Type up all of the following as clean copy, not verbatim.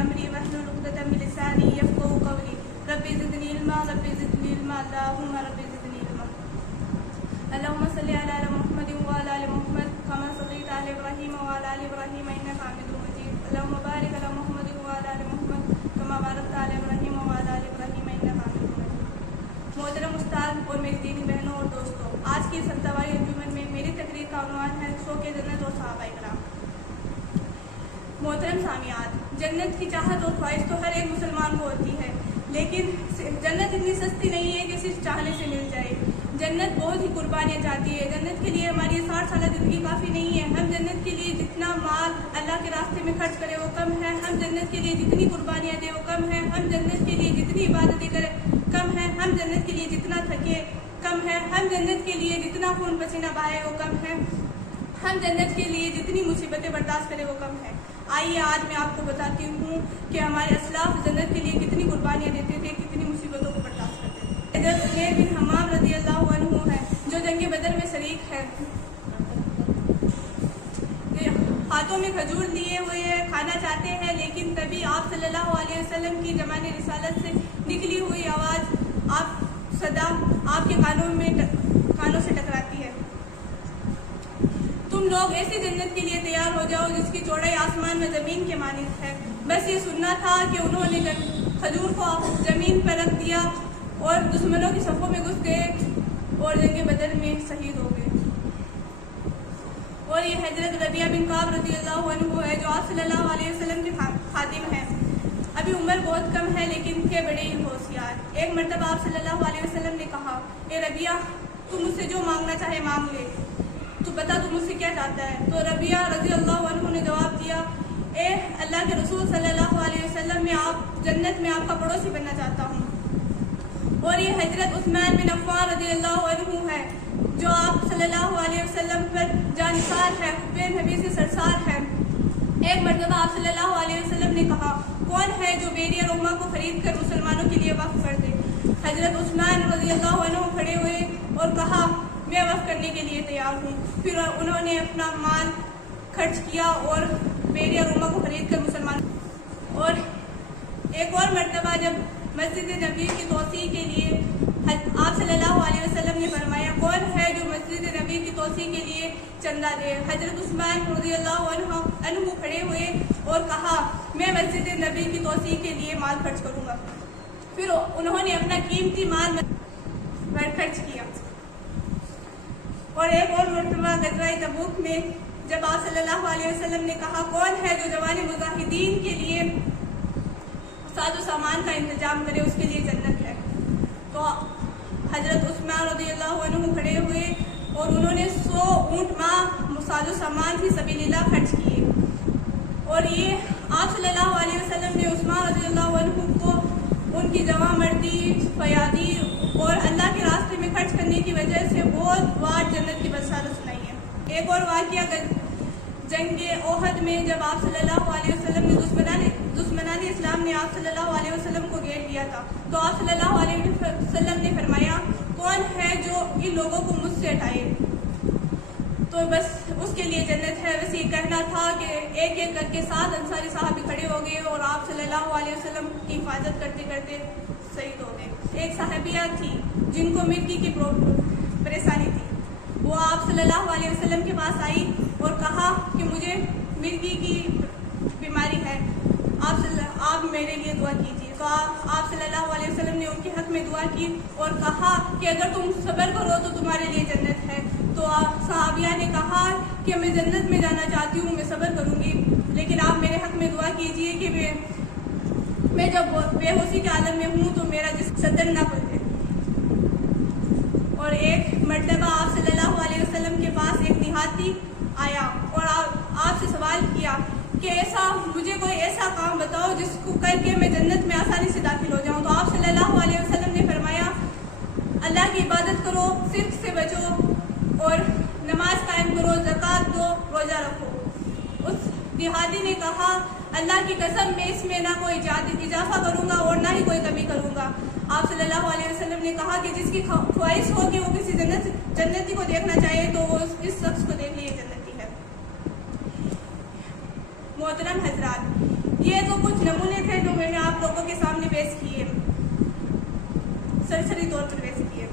أمري واحلل عقدة من لساني يفقهوا قولي رب زدني علما رب زدني علما اللهم رب زدني علما. اللهم صل على محمد وعلى آل محمد كما صليت على إبراهيم وعلى آل إبراهيم إنك حميد مجيد. اللهم بارك على محمد وعلى آل محمد كما باركت على إبراهيم وعلى آل إبراهيم إنك حميد مجيد. محترم استاد اور میری دینی بہنوں اور دوستوں، آج کی 70واں انجمن میں میری تقریر کا عنوان ہے شوق جنت اور صحابہ کرام. محترم سامعات، جنت کی چاہت اور خواہش تو ہر ایک مسلمان کو ہوتی ہے، لیکن جنت اتنی سستی نہیں ہے کہ صرف چاہنے سے مل جائے. جنت بہت ہی قربانیاں چاہتی ہے. جنت کے لیے ہماری 60 سالہ زندگی کافی نہیں ہے. ہم جنت کے لیے جتنا مال اللہ کے راستے میں خرچ کرے وہ کم ہے. ہم جنت کے لیے جتنی قربانیاں دیں وہ کم ہے. ہم جنت کے لیے جتنی عبادتیں کریں کم ہے. ہم جنت کے لیے جتنا تھکے کم ہے. ہم جنت کے لیے جتنا خون پسینہ بہائے وہ کم ہے. ہم جنت کے لیے جتنی مصیبتیں برداشت کریں وہ کم ہے. آئیے آج میں آپ کو بتاتی ہوں کہ ہمارے اسلاف جنت کے لیے کتنی قربانیاں دیتے تھے، کتنی مصیبتوں کو برداشت کرتے تھے. حضرت عمیر بن حمام رضی اللہ عنہ ہے جو جنگ بدر میں شریک ہے. ہاتھوں میں کھجور لیے ہوئے کھانا چاہتے ہیں، لیکن تبھی آپ صلی اللہ علیہ وسلم کی زمان رسالت سے نکلی ہوئی آواز صدا آپ کے کانوں سے ٹکراتی ہے. تم لوگ ایسی جنت کے لیے تیار ہو جاؤ جس کی چوڑائی آسمان میں زمین کے مانند ہے. بس یہ سننا تھا کہ انہوں نے کھجور کو زمین پر رکھ دیا اور دشمنوں کی صفوں میں گھس گئے اور جنگ بدر میں شہید ہو گئے. اور یہ حضرت ربیعہ بن کعب رضی اللہ عنہ ہے جو آپ صلی اللہ علیہ وسلم کے خادم ہیں. ابھی عمر بہت کم ہے لیکن تھے بڑے ہی ہوشیار. ایک مرتبہ آپ صلی اللہ علیہ وسلم نے کہا، اے ربیعہ، تم مجھ سے جو مانگنا چاہے مانگ لے، تو بتا تو مجھ سے کیا چاہتا ہے. تو ربیعہ رضی اللہ عنہ نے جواب دیا، اے اللہ کے رسول صلی اللہ علیہ وسلم، میں جنت میں آپ کا پڑوسی بننا چاہتا ہوں. اور یہ حضرت عثمان بن عفان رضی اللہ عنہ ہے جو آپ صلی اللہ علیہ وسلم پر جانثار ہے، حب نبی سے سرشار ہے. ایک مرتبہ آپ صلی اللہ علیہ وسلم نے کہا، کون ہے جو بیری اور رما کو خرید کر مسلمانوں کے لیے وقف کر دے. حضرت عثمان رضی اللہ عنہ کھڑے ہوئے اور کہا، میں وقف کرنے کے لیے تیار ہوں. پھر انہوں نے اپنا مال خرچ کیا اور بیری اور رما کو خرید کر مسلمان. اور ایک اور مرتبہ جب مسجد نبی کی توسیع کے لیے آپ صلی اللہ علیہ وسلم نے فرمایا، کون ہے جو مسجد نبی کی توسیع کے لیے چندہ دے. حضرت عثمان رضی اللہ عنہ کھڑے ہوئے اور کہا، میں مسجد نبی کی توسیع کے لیے مال خرچ کروں گا. پھر انہوں نے اپنا قیمتی مال خرچ کیا. اور ایک اور مرتبہ غزوہ تبوک میں جب آپ صلی اللہ علیہ وسلم نے کہا، کون ہے جو جوان مجاہدین کے لیے ساز و سامان کا انتظام کرے، اس کے لیے جنت ہے. تو حضرت عثمان رضی اللہ عنہ کھڑے ہوئے اور انہوں نے 100 اونٹ ماہ ساز و سامان فی سبیل اللہ خرچ کیے. اور یہ آپ صلی اللہ علیہ وسلم نے عثمان رضی اللہ عنہ کو ان کی جواں مردی، فیاضی اور اللہ کے راستے میں خرچ کرنے کی وجہ سے بہت بار جنت کی بشارت سنائی ہے. ایک اور واقعہ جنگ احد میں جب آپ صلی اللہ علیہ وسلم نے دشمنان اسلام نے آپ صلی اللہ علیہ وسلم کو گھیر لیا تھا، تو آپ صلی اللہ علیہ وسلم نے فرمایا، کون ہے جو ان لوگوں کو مجھ سے ہٹائے. تو بس اس کے لیے جنت ہے. بس یہ کہنا تھا کہ ایک ایک کر کے 7 انصاری صحابی کھڑے ہو گئے اور آپ صلی اللہ علیہ وسلم کی حفاظت کرتے کرتے شہید ہو گئے. ایک صحابیہ تھی جن کو مرگی کی پریشانی تھی. وہ آپ صلی اللہ علیہ وسلم کے پاس آئی اور کہا کہ مجھے مرگی کی بیماری ہے، آپ میرے لیے دعا کیجیے. تو آپ صلی اللہ علیہ وسلم نے ان کے حق میں دعا کی اور کہا کہ اگر تم صبر کرو تو تمہارے لیے جنت ہے. تو صحابیہ نے کہا کہ میں جنت میں جانا چاہتی ہوں، میں صبر کروں گی، لیکن آپ میرے حق میں دعا کیجیے کہ میں جب بے ہوشی کے عالم میں ہوں تو میرا جسم صدر نہ پڑے. اور ایک مرتبہ آپ صلی اللہ علیہ وسلم کے پاس ایک دیہاتی آیا اور آپ سے سوال کیا کہ مجھے کوئی ایسا کام بتاؤ جس کو کر کے میں جنت میں آسانی سے داخل ہو جاؤں. تو آپ صلی اللہ علیہ وسلم نے فرمایا، اللہ کی عبادت کرو، شرک سے بچو اور نماز قائم کرو، زکوٰۃ دو، روزہ رکھو. اس دیہاتی نے کہا، اللہ کی قسم میں اس میں نہ کوئی اضافہ کروں گا اور نہ ہی کوئی کمی کروں گا. آپ صلی اللہ علیہ وسلم نے کہا کہ جس کی خواہش ہو کہ وہ کسی جنتی کو دیکھنا چاہے تو وہ اس شخص کو دیکھ لیے جنتی ہے. محترم حضرات، یہ تو کچھ نمونے پرویش کیے، سرسری طور پر پرویش کیے۔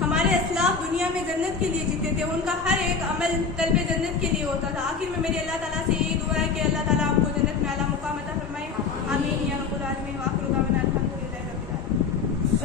ہمارے اسلاف دنیا میں جنت کے لیے جیتے تھے، ان کا ہر ایک عمل طلب جنت کے لیے ہوتا تھا۔ آخر میں میری اللہ تعالیٰ سے یہی دعا ہے کہ اللہ تعالیٰ